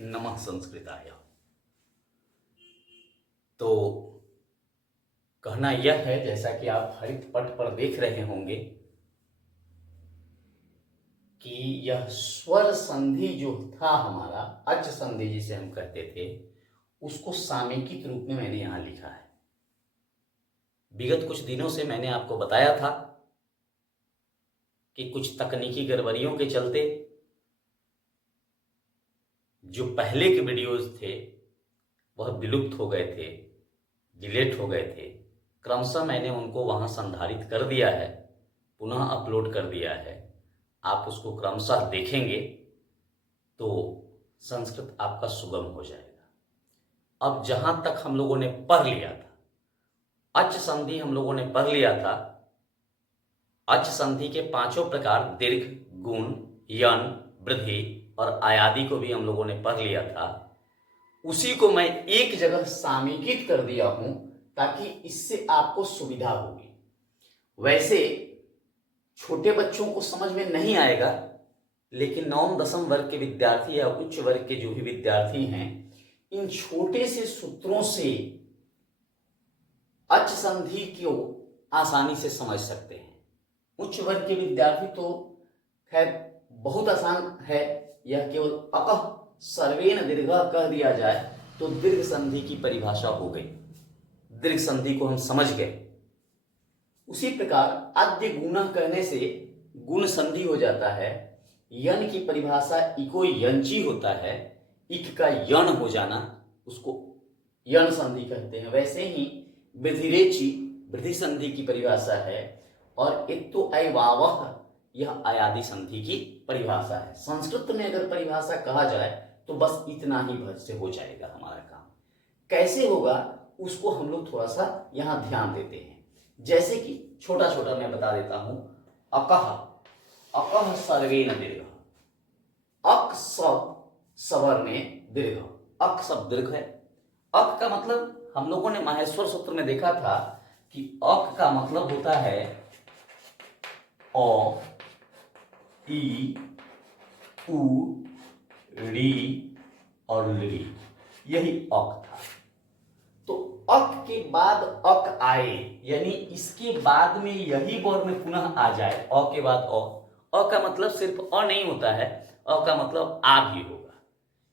नमः संस्कृताय। तो कहना यह है, जैसा कि आप हरित पट पर देख रहे होंगे कि यह स्वर संधि जो था हमारा, अच संधि जिसे हम कहते थे, उसको सामयिक रूप में मैंने यहां लिखा है। विगत कुछ दिनों से मैंने आपको बताया था कि कुछ तकनीकी गड़बड़ियों के चलते जो पहले के वीडियोस थे वह विलुप्त हो गए थे, डिलीट हो गए थे। क्रमशः मैंने उनको वहां संधारित कर दिया है, पुनः अपलोड कर दिया है। आप उसको क्रमशः देखेंगे तो संस्कृत आपका सुगम हो जाएगा। अब जहां तक हम लोगों ने पढ़ लिया था, अच संधि हम लोगों ने पढ़ लिया था। अच संधि के पांचों प्रकार दीर्घ, गुण, यन, वृद्धि और आयादि को भी हम लोगों ने पढ़ लिया था। उसी को मैं एक जगह सामयिकित कर दिया हूं ताकि इससे आपको सुविधा होगी। वैसे छोटे बच्चों को समझ में नहीं आएगा, लेकिन नवम दसम वर्ग के विद्यार्थी या उच्च वर्ग के जो भी विद्यार्थी हैं, इन छोटे से सूत्रों से अच संधि को आसानी से समझ सकते हैं। उच्च वर्ग के विद्यार्थी तो खैर बहुत आसान है, यह केवल अकह सर्वेन दीर्घ कह दिया जाए तो दीर्घ संधि की परिभाषा हो गई, दीर्घ संधि को हम समझ गए। उसी प्रकार आद्य गुण कहने से गुण संधि हो जाता है। यन की परिभाषा इको यंची होता है, इक का यन हो जाना उसको यन संधि कहते हैं। वैसे ही वृद्धिरेचि वृद्धि संधि की परिभाषा है, और इत्तो अयवावह यह अयादि संधि की परिभाषा है। संस्कृत में अगर परिभाषा कहा जाए तो बस इतना ही भर से हो जाएगा हमारा काम। कैसे होगा उसको हम लोग थोड़ा सा यहां ध्यान देते हैं। जैसे कि छोटा छोटा मैं बता देता हूं। अकह, अकह सर्वेन दीर्घ, अक सब सवर्णे दीर्घ, अक सब दीर्घ है। अक का मतलब हम लोगों ने माहेश्वर सूत्र में देखा था कि अक का मतलब होता है अ, ई, उ, री और ली, यही अक था। तो अक के बाद अक आए, यानी इसके बाद में यही वर्ण पुनः आ जाए, अ के बाद अ का मतलब सिर्फ अ नहीं होता है, अ का मतलब आ भी होगा,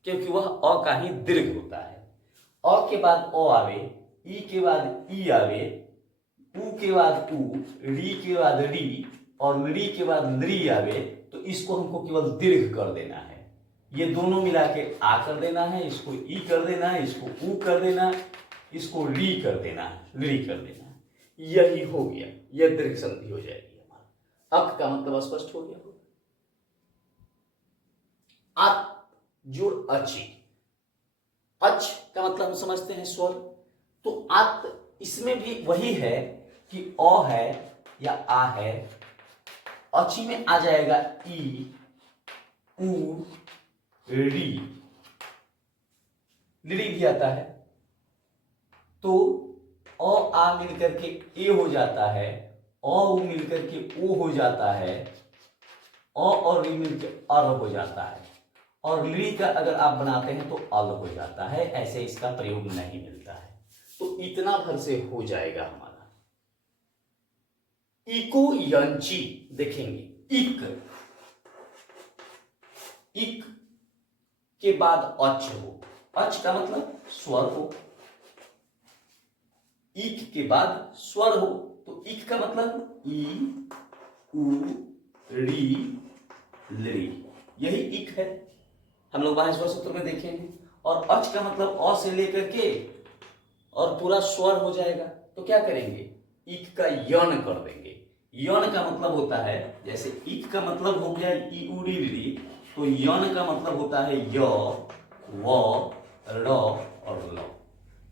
क्योंकि वह अ का ही दीर्घ होता है। अ के बाद अ आवे, ई के बाद ई आवे, उ के बाद उ, री के बाद री और री के बाद ली आवे, तो इसको हमको केवल दीर्घ कर देना है। ये दोनों मिला के आ कर देना है, इसको ई कर देना है, इसको उ कर देना, इसको ली कर देना है, ली कर देना है। यही हो गया, यह दीर्घ संधि हो जाएगी हमारा। अक का मतलब स्पष्ट हो गया। आत जोड़ अची, अच का मतलब हम समझते हैं स्वर, तो आत इसमें भी वही है कि अ है या आ है, अची में आ जाएगा ई, उ, री, ली भी आता है। तो अ आ मिलकर के ए हो जाता है, अ उ मिलकर के ओ हो जाता है, अ और री मिलकर अर हो जाता है, और ली का अगर आप बनाते हैं तो अल हो जाता है। ऐसे इसका प्रयोग नहीं मिलता है। तो इतना भर से हो जाएगा हमारा। इको यंची देखेंगे, इक, इक के बाद अच हो, अच का मतलब स्वर हो, इक के बाद स्वर हो, तो इक का मतलब ई, उ, री, ली, यही इक है। हम लोग माहेश्वर सूत्र में देखेंगे। और अच का मतलब अ से लेकर के और पूरा स्वर हो जाएगा, तो क्या करेंगे, इक का यन कर देंगे। यन का मतलब होता है, जैसे इक का मतलब हो गया ई, उ, री, ली, तो यन का मतलब होता है य, व, र और ल,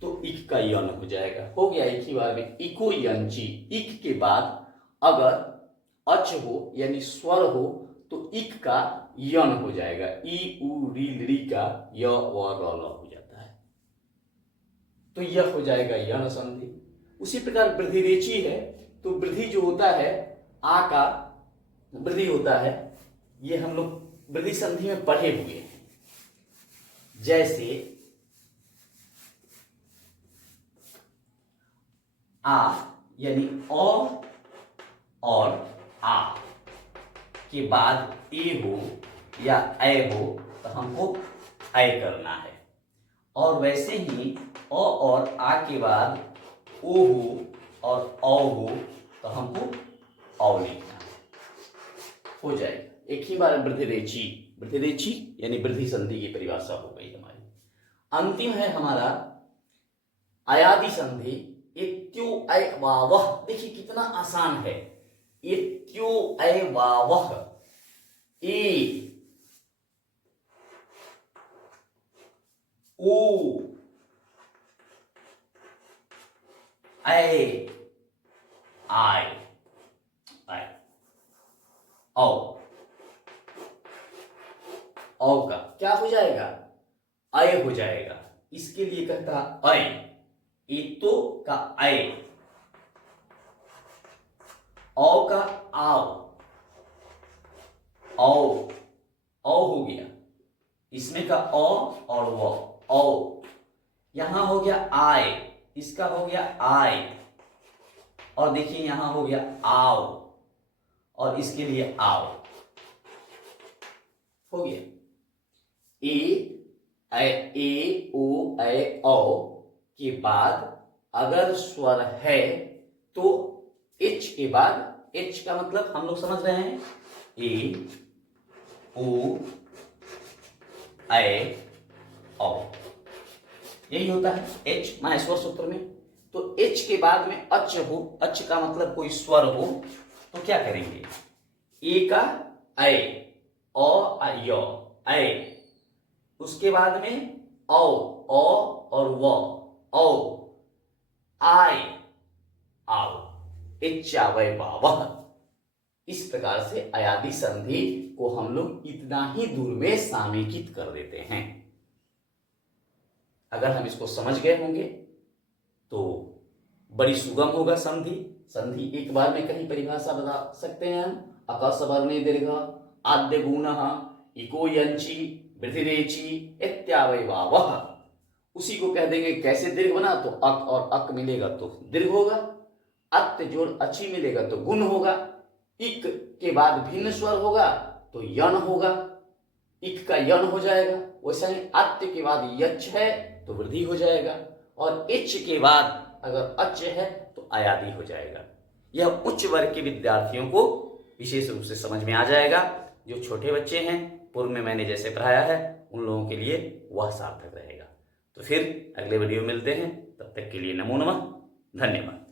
तो इक का यन हो जाएगा। हो गया एक ही बार में इको यंची। इक के बाद अगर अच हो यानी स्वर हो तो इक का यन हो जाएगा, ई, उ, री का य, व, र, ल हो जाता है, तो यह हो जाएगा यन संधि। उसी प्रकार वृद्धिरेचि है, तो वृद्धि जो होता है, आ का वृद्धि होता है, ये हम लोग वृद्धि संधि में पढ़े हुए हैं। जैसे आ यानी और आ के बाद ए हो या ए हो तो हमको ऐ करना है, और वैसे ही अ और आ के बाद ओ हो और औ हो तो हमको औ लिखना है, हो जाएगा। एक ही बार वृद्धिरेची यानी वृद्धि संधि की परिभाषा हो गई हमारी। अंतिम है हमारा अयादि संधि, इत्यो ऐ वावह। देखिए कितना आसान है, इत्यो ऐ वावह, ए ओ ऐ आई औ का क्या हो जाएगा, अय हो जाएगा। इसके लिए कहता अय, इतो का अय, औ का आओ, औ हो गया। इसमें का औ और वो औ, यहां हो गया आय, इसका हो गया आय, और देखिए यहां हो गया आओ, और इसके लिए आओ, हो गया। ए ओ ऐ औ के बाद अगर स्वर है तो एच के बाद, एच का मतलब हम लोग समझ रहे हैं, ए ओ ऐ औ, यही होता है एच माने स्वर सूत्र में। तो एच के बाद में अच हो, अच का मतलब कोई स्वर हो, तो क्या करेंगे, ए का ऐ, ओ ऐ, उसके बाद में औ और वो औ, आय आओ, इच्छावय वावह। इस प्रकार से अयादि संधि को हम लोग इतना ही दूर में समेकित कर देते हैं। अगर हम इसको समझ गए होंगे तो बड़ी सुगम होगा संधि एक बार में कहीं परिभाषा बता सकते हैं हम। अकसवर्णे दीर्घ, आद्य गुण, इको यंची, वृद्धिरेची, इत्यावय वावह। उसी को कह देंगे कैसे दीर्घ बना, तो अक और अक मिलेगा तो दीर्घ होगा, अत्य जोड़ अच्छी मिलेगा तो गुण होगा, इक के बाद भिन्न स्वर होगा तो यन होगा, इक का यन हो जाएगा। वैसा ही अत्य के बाद यच है तो वृद्धि हो जाएगा, और इच के बाद अगर अच है तो अयादि हो जाएगा। यह उच्च वर्ग के विद्यार्थियों को विशेष रूप से समझ में आ जाएगा। जो छोटे बच्चे हैं, पूर्व में मैंने जैसे पढ़ाया है, उन लोगों के लिए वह सार्थक रहेगा। तो फिर अगले वीडियो मिलते हैं, तब तक के लिए नमो नमः, धन्यवाद।